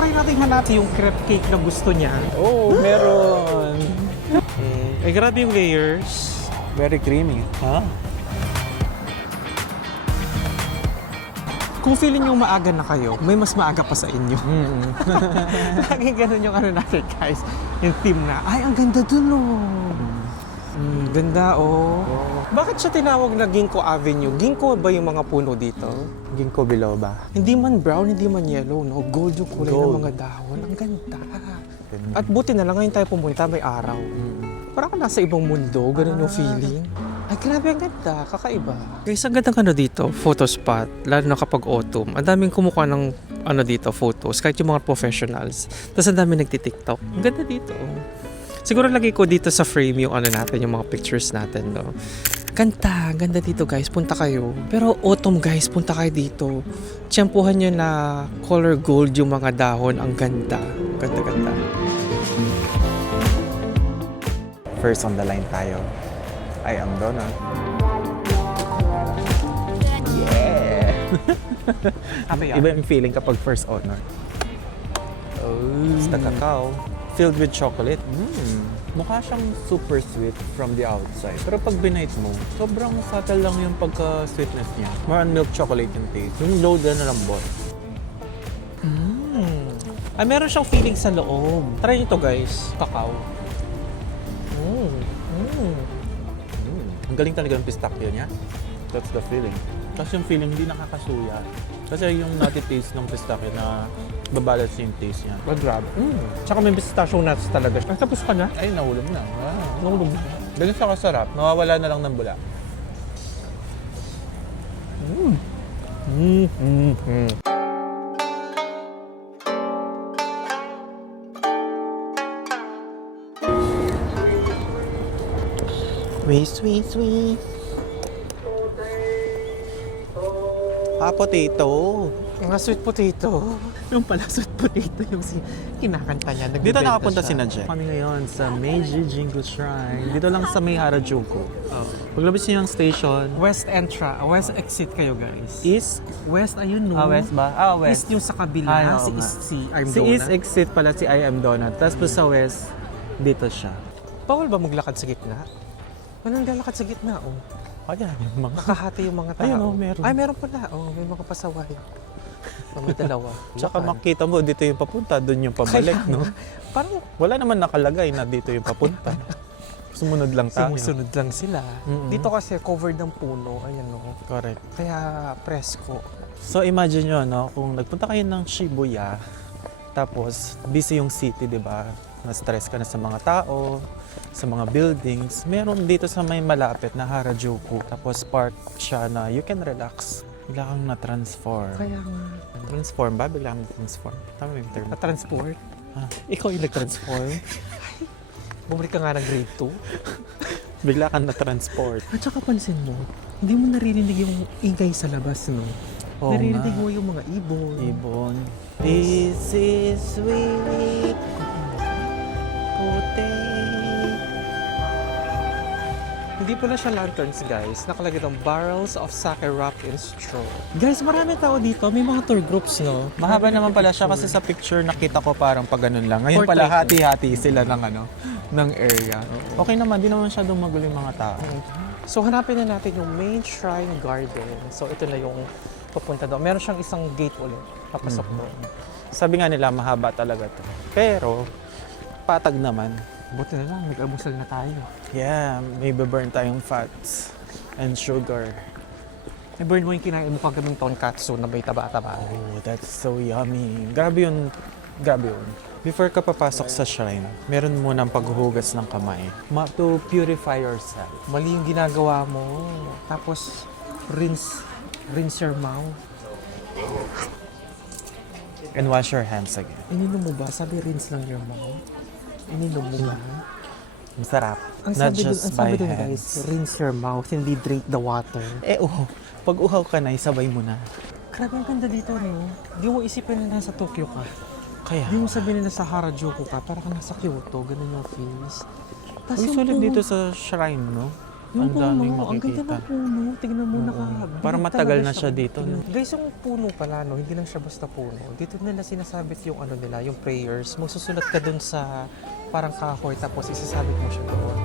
try natin hanapin yung crepe cake na gusto niya. Oh, meron. Ay, grabe yung layers. Very creamy. Ha? Kung feeling nyo maaga na kayo, may mas maaga pa sa inyo. Laging ganun yung ano natin, guys. Yung team na, ay, ang ganda dun, oh. Ganda, oh. Bakit siya tinawag na Ginkgo Avenue? Ginkgo ba yung mga puno dito? Ginkgo biloba. Hindi man brown, hindi man yellow, no? Gold yung kulay ng mga dahon. Ang ganda. At buti na lang ngayon tayo pumunta, may araw. Parang ka nasa ibang mundo, ganun yung feeling. Ay, grabe, ang ganda. Kakaiba. Guys, ang ganda ano dito, photo spot. Lalo na kapag autumn. Ang daming kumukuha ng ano dito, photos. Kahit yung mga professionals. Tapos ang daming nagtitiktok. Ang ganda dito. Siguro lagay ko dito sa frame yung ano natin, yung mga pictures natin, no? Ganda. Ganda dito, guys. Punta kayo. Pero autumn, guys, punta kayo dito. Tiyempuhan nyo na color gold yung mga dahon. Ang ganda. Ganda-ganda. First on the line tayo. I am Donut. Yeah! Iba yung feeling kapag first honor. It's the cacao. Filled with chocolate. Mukha siyang super sweet from the outside. Pero pag binite mo, sobrang subtle lang yung pagka-sweetness niya. More on milk chocolate yung taste. Yung load na lambot. Ay, meron siyang feeling sa loob. Try nyo to, guys. Cacao. Ang galing talaga ng pistachio niya. That's the feeling. Kasi yung feeling hindi nakakasuya. Kasi yung nutty taste ng pistachio na babalance yung taste niya. Well, grabe. Tsaka may pistachio nuts talaga. Ay, tapos ka na? Ay, nahulog na. Wow. Nahulog na. Ganun siya kasarap. Nawawala na lang ng bula. Sweet, sweet, sweet. Potato. Mga sweet potato. Yung pala sweet potato yung kinakanta niya. Dito nakapunta si Nadje. Kami ngayon sa Meiji Jingu Shrine. Dito lang sa may Harajuku. Paglabas niyo yung station. West exit kayo, guys. East? West, ayun, no? West ba? West. East yung sa kabila. Ay, oo si nga. East, si I'm Si Donut. East exit pala si I Am Donut. Tapos po sa West, dito siya. Bawal ba maglakad sa gitna? Anong lalakad sa gitna, oh? Ayan, yung mga... Nakahati yung mga tao. Ayun, oh, meron. Ay, meron pala. Oh, may mga pasaway. May dalawa. Tsaka Lakad. makita mo, dito yung papunta, doon yung pabalik, Kaya no? Parang Wala naman nakalagay na dito yung papunta. Sumunod lang tayo. sumusunod lang sila. Mm-mm. Dito kasi covered ng puno. Ayan, no? Correct. Kaya presko. So imagine nyo, no, kung nagpunta kayo ng Shibuya, tapos busy yung city, di ba? Na-stress ka na sa mga tao, sa mga buildings. Meron dito sa may malapit na Harajuku. Tapos park siya na you can relax. Bigla kang na-transform. Kaya nga. Transform ba? Bigla kang na-transform. Tama yung term. Na-transport. Ikaw yung nag-transform. Bumalik ka nga ng grade 2. Bigla kang na-transport. At saka pansin mo, hindi mo naririnig yung ingay sa labas, no? Oo Naririnig nga. mo yung mga ibon. Ibon. This is sweet. Puti. Hindi pala siya lanterns, guys. Nakalagay doon, barrels of sake wrapped in straw. Guys, marami tao dito. May mga tour groups, no? Mahaba naman pala siya kasi sa picture nakita ko parang pag ganun lang. Ngayon Portrait. pala hati-hati sila ng ng area. Okay naman, di naman masyadong magulo yung mga tao. So, hanapin na natin yung main shrine garden. So, ito na yung papunta doon. Meron siyang isang gate ulit. Papasok doon. Sabi nga nila mahaba talaga to. Pero patag naman. Buti na lang, nag-almusal na tayo. Yeah, may burn tayong fats and sugar. I-burn mo yung kinain mo kagaming tonkatsu na may taba-taba. Oh, that's so yummy. Grabe yun. Grabe yun. Before ka papasok sa shrine, meron mo ng paghuhugas ng kamay. To purify yourself. Mali yung ginagawa mo. Tapos, rinse your mouth. And wash your hands again. Ininom mo ba? Sabi, rinse lang your mouth. Ininom mo ba? Masarap. Ang Not sabi just dun, by guys, hands. rinse your mouth, hindi drink the water. Pag uhaw ka na, isabay mo na. Grabe ang ganda dito, no? Di mo isipin na nasa Tokyo ka. Kaya, Di mo sabihin na nasa Harajuku ka, para ka nasa Kyoto, ganun yung feels. Tas uy, yung sulit puno- dito sa shrine, no? Ang daming Ang ganda makikita. ng puno. Tingnan mo, Parang matagal na siya dito. No? Guys, yung puno pala, no, hindi lang siya basta puno. Dito nila sinasabit yung ano nila, yung prayers. Magsusulat ka dun sa parang kahoy, tapos isasabit mo siya doon.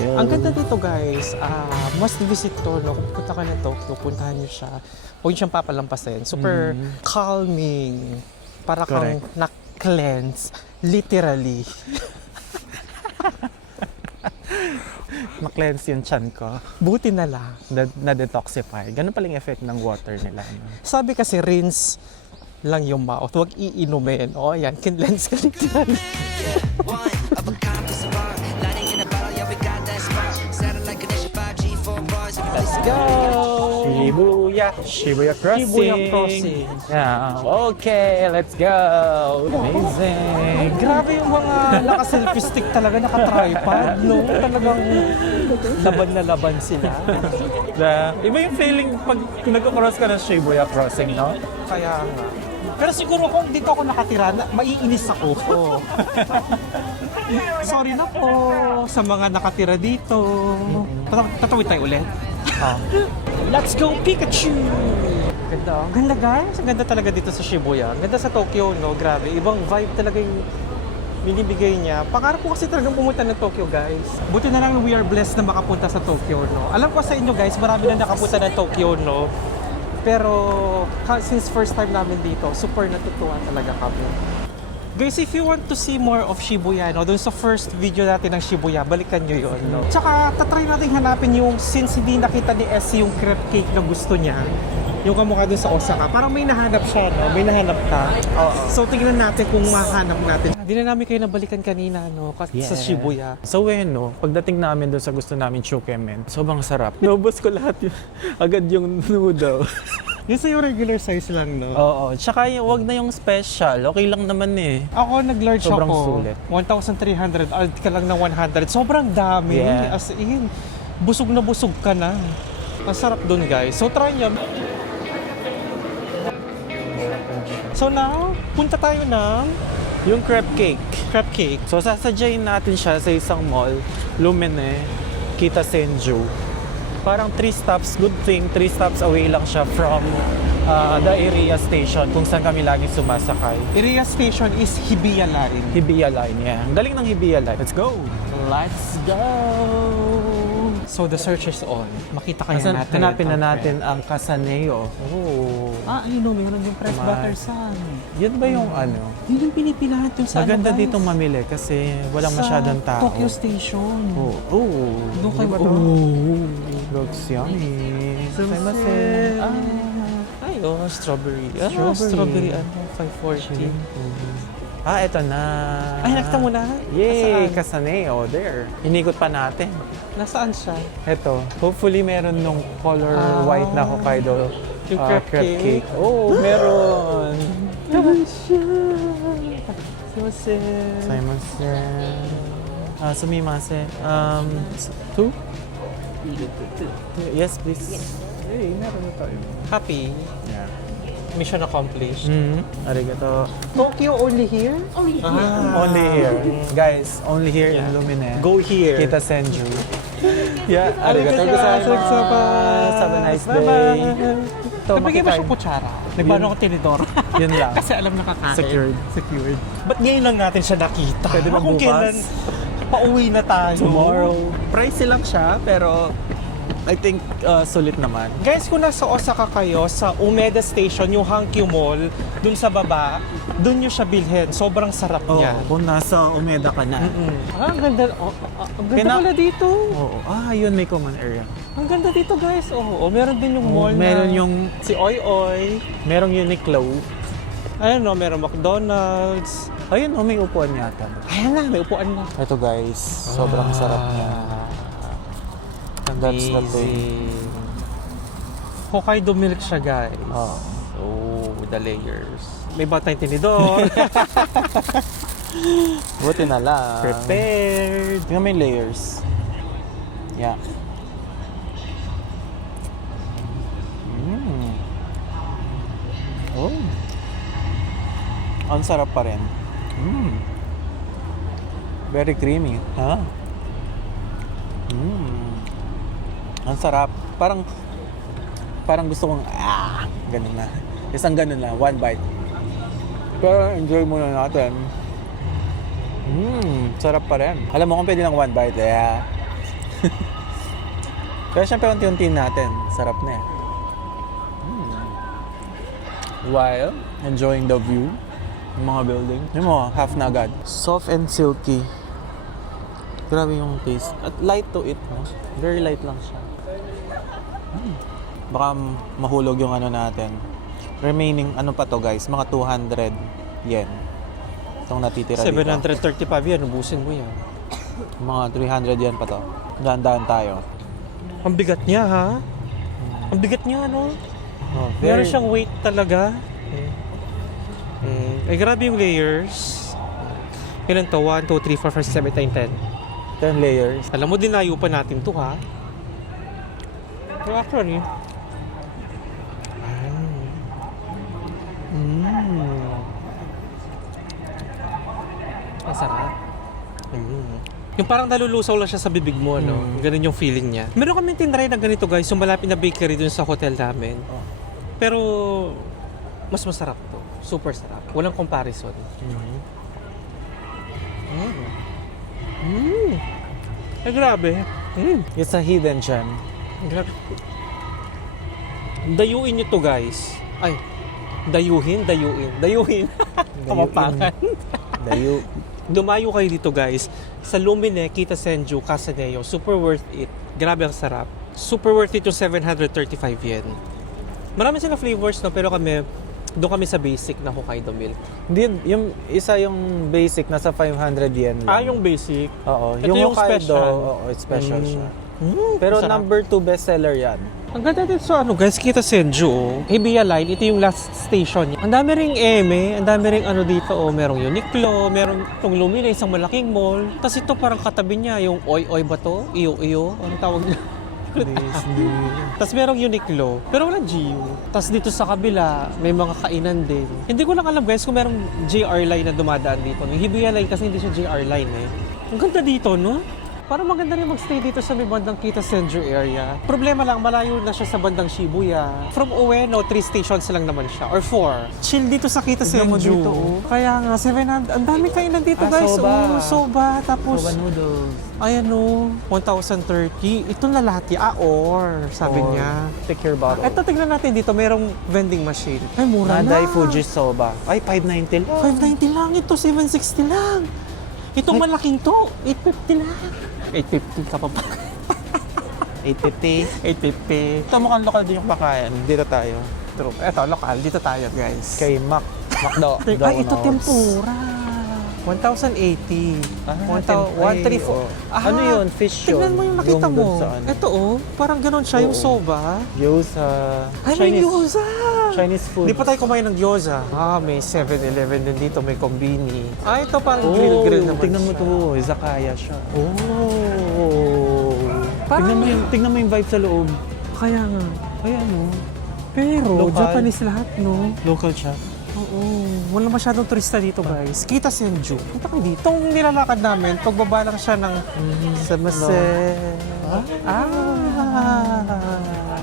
Ang ganda dito guys, must visit to, no? Kung pupunta ka na Tokyo, puntahan niyo siya. Huwag niyo siyang papalampasin. Super calming. Para kang Correct. na-cleanse. Literally. Ma-cleanse yung chan ko. Buti na lang. Na-detoxify. Ganun pala yung effect ng water nila. No? Sabi kasi rinse lang yung mouth. Huwag iinumin. O, ayan. Cleanse ka literally. One of a kind piece of art, lighting in a bottle, yeah, we got that spark. Sounding like an issue 5G, 4 bars. Let's go! Shibuya Crossing. Shibuya Crossing. Yeah. Okay, let's go. Amazing. Grabe yung mga naka-selfie stick talaga, naka-tripod, no? Talagang laban na laban sila. Iba yung feeling pag nag-cross ka ng Shibuya Crossing, no? Kaya nga. Pero siguro kung dito ako nakatira, maiinis ako. Sorry na po sa mga nakatira dito. Tatawid tayo ulit. Let's go Pikachu! Ganda. Ang ganda guys. Ang ganda talaga dito sa Shibuya. Ang ganda sa Tokyo, no? Grabe. Ibang vibe talaga yung binibigay niya. Pangarap ko kasi talagang pumunta ng Tokyo, guys. Buti na lang we are blessed na makapunta sa Tokyo, no? Alam ko sa inyo, guys, marami na nakapunta ng Tokyo, no? Pero since first time namin dito, super natutuwa talaga kami. Guys, if you want to see more of Shibuya, no, dun sa first video natin ng Shibuya, balikan nyo yun, no? Tsaka, tatry natin hanapin yung, since hindi nakita ni Essie yung crepe cake na gusto niya, yung kamukha dun sa Osaka, parang may nahanap siya, no? May nahanap ka. So, tingnan natin kung mahanap natin. Hindi na namin kayo nabalikan kanina, no? Sa Shibuya. Sa Ueno, pagdating namin doon sa gusto namin chukemen, sobrang sarap. Naubos ko lahat yun. Agad yung noodle. Yung sa yung regular size lang, no? Oo. Tsaka wag na yung special. Okay lang naman eh. Ako, nag-large Sobrang ako. sulit. 1,300. Add ka lang ng 100. Sobrang dami. Yeah. As in, busog na busog ka na. Ang sarap dun, guys. So, try nyo. So now, punta tayo ng Yung crepe cake. crepe cake. So sasadyain natin siya sa isang mall, Lumine, Kita Senju. Parang 3 stops, good thing, 3 stops away lang siya from the area station kung saan kami lagi sumasakay. Area station is Hibiya Line. Hibiya Line, yeah. Ang galing ng Hibiya Line. Let's go! Let's go! So the search is on. Makita kaya natin. Hanapin na natin ang Kasaneo. Oh. Ayun o, meron yung press butter sun. Yun ba yung ano? Yun yung pinipilahan yung sa Maganda guys? dito mamili kasi walang Sa masyadong tao. Tokyo Station. Oh. Oh. Doon kayo. Di ba to? Looks yummy. Sumasen. Ah. Ay, strawberry. Strawberry. Strawberry, 540. Eto na. Ay, nakita mo na? Yay! Nasaan? Kasaneo. There. Inikot pa natin. Nasaan siya? Eto. Hopefully meron nung color white na Hokkaido Yung crepe cake. Oh, meron. Naman siya. Sumasen. Saimasen. Sumimasen. 2? Yes, please. Hey, meron na tayo. Happy. Yeah. Mission accomplished. Arigato. Tokyo only here? Only here. Only here. Guys, only here in Lumine. Go here. Kita Senju. Yeah, arigato gozaimasu. gozaimasu. Have a nice day. Ito, Nabigay ba siya makikain. kutsara? Nagbaano ako tinidor. Yun lang. Kasi alam na kakain. Secured. Ba't ngayon lang natin siya nakita? Pwede ba Kung bukas? kailan pauwi na tayo. Tomorrow. Pricey lang siya, pero I think sulit naman. Guys, kung nasa Osaka kayo, sa Umeda Station, yung Hankyu Mall, dun sa baba, dun nyo siya bilhin. Sobrang sarap niya. kung nasa Umeda ka na. Ang ganda. Ang ganda pala dito. Oo. Yun may common area. Ang ganda dito, guys. Meron din yung mall Meron na yung si Oi Oi. merong Uniqlo. Ayun, meron McDonald's. Ayun, may upuan yata. Ayan na, may upuan na. Ito guys, sobrang sarap niya. That's the thing. Hokkaido milk siya, guys. The layers. May ba tayong tinidor? Buti na lang. Prepared. Tingnan mo yung layers. Yeah. Oh. Ang sarap pa rin. Very creamy. Ha? Ang sarap. Parang gusto kong, ganun na. Isang ganun na, one bite. Pero enjoy muna natin. Sarap pa rin. Alam mo kung pwede lang one bite, Pero syempre, unti-unti natin. Sarap na eh. While enjoying the view ng mga building. Yun mo, half na agad. Soft and silky. Grabe yung taste. At light to it, no? Very light lang siya. Baka mahulog yung ano natin. Remaining, ano pa to guys? Mga 200 yen. Itong natitira dito. 735 yan, ubusin mo yan. Mga 300 yen pa to. Dahan-dahan tayo. Ang bigat niya, ha? Ang bigat niya, no? Oh, Meron siyang weight talaga. Ay, grabe yung layers. Ilan to? 1, 2, 3, 4, 5, 6, 7, 8, 10. 10 layers. Alam mo, dinayo pa natin to, ha? Pero actually, ang sarap. Yung parang nalulusaw lang siya sa bibig mo, no? Ganun yung feeling niya. Meron kami tinry na ganito, guys, yung malapit na bakery dun sa hotel namin. Pero, mas masarap to. Super sarap. Walang comparison. Ay, grabe. It's a hidden gem. Grabe. Dayuin nyo to, guys. Ay, dayuhin. Kamapangan. Dayu. Dumayo kayo dito, guys, sa Lumine, Kita Senju, Casaneo. Super worth it. Grabe ang sarap. Super worth it yung 735 yen. Marami sila flavors, no? Pero doon kami sa basic na Hokkaido milk. Hindi, yung isa yung basic, nasa 500 yen lang. Yung basic. Oo. Ito yung Hokkaido, special. Oo, it's special siya. Pero Sarap. number 2 bestseller yan. Ang ganda dito sa guys, Kita Senju, oh. Hibiya Line, ito yung last station niya. Ang dami ring eme, ang dami ring dito, merong Uniqlo, merong itong Lumina, isang malaking mall. Tapos ito parang katabi niya, yung Oy ba to? Iyo, anong tawag niya? Tapos merong Uniqlo, pero walang GU. Tapos dito sa kabila, may mga kainan din. Hindi ko lang alam guys kung merong JR Line na dumadaan dito. Yung Hibiya Line kasi hindi siya JR Line eh. Ang ganda dito, no? Parang maganda rin magstay dito sa may bandang Kita Senju area. Problema lang, malayo na siya sa bandang Shibuya. From Ueno, 3 stations lang naman siya. Or 4. Chill dito sa Kita Tignan mo Senju. dito, oh. Kaya nga, 700. Ang dami kainan dito, guys. soba. Soba. Tapos, noodles. ayan o, 1,030. Ito lalati. Or, sabi niya. Take your bottle. Eto, tignan natin dito. Merong vending machine. Ay, mura Nanday lang. Fuji Soba. Ay, 590 lang. 590 lang. Ito, 760 lang. Itong malaking to, 850 lang. 850 ka pa ba? 850. 850. Ito mukhang lokal din yung pakain. Dito tayo. True. Eto, lokal. Dito tayo, guys. Kay Macdo. Ay, ito tempura. 1,080. 1,340. Ano yun? Fish yun? Tignan mo yung nakita Yung mo. dun sa ano. Ito, parang ganun siya, yung Oo. soba. Gyoza. Ay, may gyoza! Chinese food. Di pa tayo kumain ng gyoza. May 7-Eleven din dito, may kombini. Ito parang Oh, grill-grill naman tingnan mo siya. to. Izakaya siya. Oh. Tingnan mo yung vibe sa loob. Kaya nga. Ayan o. Pero, Local. Japanese lahat, no? Local siya. Oo. Wala masyadong turista dito, guys. Kita Senju. Punta kayo dito. Itong nilalakad namin, pagbaba lang siya ng Samase.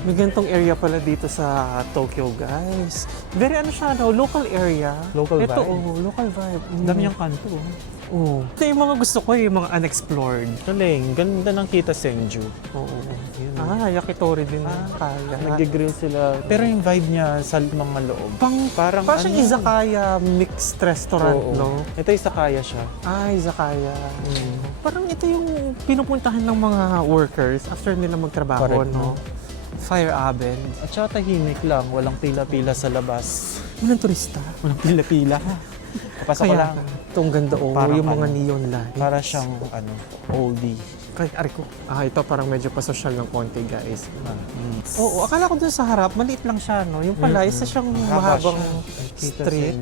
May ganitong area pala dito sa Tokyo, guys. Very siya, local area. Local Ito, vibe. local vibe. Dami yung kanto. Oo. Ito yung mga gusto ko, yung mga unexplored. Galing. Ganda ng Kita Senju. Oo. Yakitori din. Kaya. Nag-grill sila. Pero yung vibe niya sa mga loob. Parang siyang izakaya mixed restaurant, Oo. no? Ito izakaya siya. Izakaya. Parang ito yung pinupuntahan ng mga workers after nila magtrabaho, Correct, no? Fire oven. At saka tahimik lang. Walang pila-pila sa labas. Walang turista. Walang pila-pila. Pasok ko lang. Itong ganda, Parang yung mga neon lights. Para siyang oldie. Kahit ari ko. Ito parang medyo pasosyal ng konti, guys. Oo, akala ko dun sa harap, maliit lang siya, no? Yung pala, isa siyang mahabang street.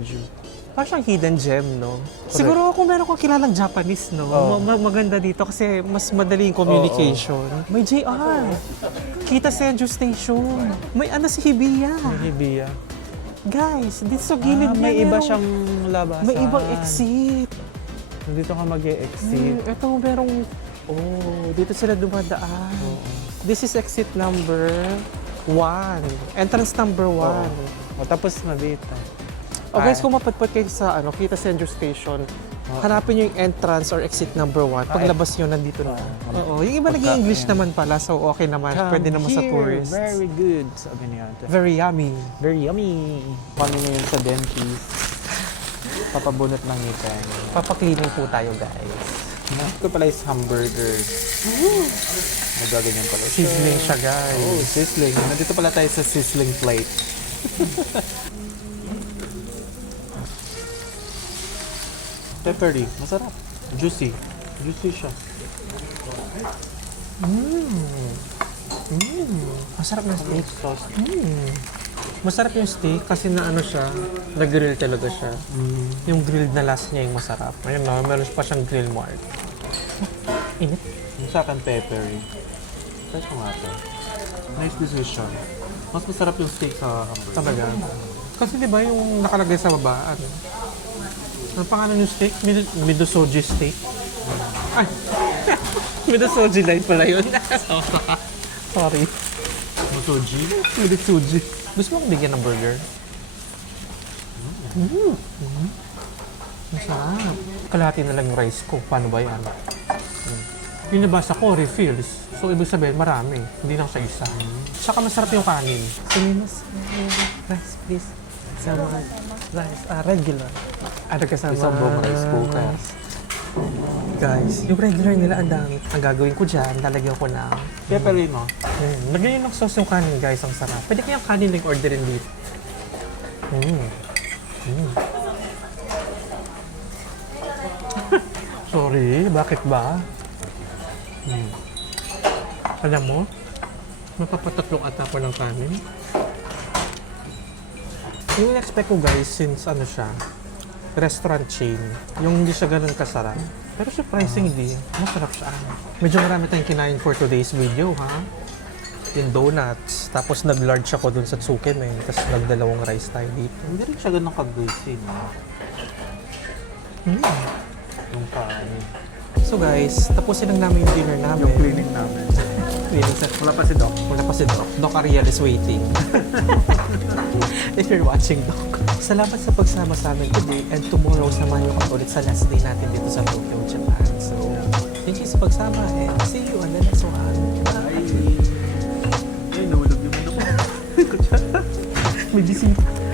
Parang siyang hidden gem, no? Siguro kung meron kong kilalang Japanese, no? Oo. Maganda dito kasi mas madali yung communication. May JR. Kita Senju Station. May si Hibiya. Hibiya. Guys, dito sa gilid niya. may iba merong- siyang labasan. May ibang exit. Dito ka mag-e-exit. Ito merong... Oh, dito sila dumadaan. This is exit number 1. Entrance number 1. O, tapos na dito. O guys, kung mapadpad kayo sa Kita Central Station, hanapin nyo yung entrance or exit number 1. Paglabas nyo, nandito na. Oo, yung iba nag-i-English naman pala, so okay naman. Pwede naman sa tourists. Very good, sabi niya. Very yummy. Very yummy. Kami ngayon sa dentist. Papabunot ng ngipin. Papaklining po tayo, guys. Ito pala is hamburger. Nagaganyan pala siya. Sizzling siya, guys. Oh, sizzling. Nandito pala tayo sa sizzling plate. Peppery. Masarap. Juicy. Juicy siya. Masarap ng steak. Sauce. Masarap yung steak kasi na ano siya, na-grill talaga siya. Yung grilled na last niya yung masarap. Ayun na, meron pa siyang grill mark. Init. Yung sa akin peppery. Try ko nga ito. Nice decision. Mas masarap yung steak sa hamburger. Talaga. Kasi di ba yung nakalagay sa baba, ano pangalan yung steak? Midosoji steak? Ay! Midosoji light pala yun. Sorry. Motoji. Midosoji. Gusto mo akong bigyan ng burger? Masarap. Kalahati na lang yung rice ko. Paano ba yan? Yung nabasa ko, refills. So, ibig sabihin, marami. Hindi lang siya isa. Tsaka masarap yung kanin. Sumimas. Rice, please. Sama rice. Regular. Ano kasama? Isang buong rice cooker. Guys, yung regular nila ang dami. Ang gagawin ko dyan, lalagyan ko ng... Peppery, no? Lagyan nyo ng sauce yung kanin, guys. Ang sarap. Pwede kayang kanin lang orderin dito. Sorry, bakit ba? Alam mo, mapapatatlong ata ko ng kanin. Yung in-expect ko, guys, since ano siya, restaurant chain, yung hindi siya ganun kasarap. Pero surprisingly, masarap siya. Medyo marami tayong kinain for today's video, ha? Yung donuts, tapos nag-large ako dun sa tsukemen, tapos nagdalawang rice tayo dito. Hindi rin siya ganun ka-greasy, no? Yung kanin. So guys, tapusin lang namin yung dinner namin. Yung cleaning namin. Cleaning set. Wala pa si Doc. Wala pa si Doc. Doc Ariel is waiting. If you're watching, Doc. Salamat sa pagsama sa amin today and tomorrow samahan niyo kami ulit sa last day natin dito sa Tokyo, Japan. So, thank you sa pagsama and see you on the next one. Bye! Ay, nahulog yung ano ko. May bisita.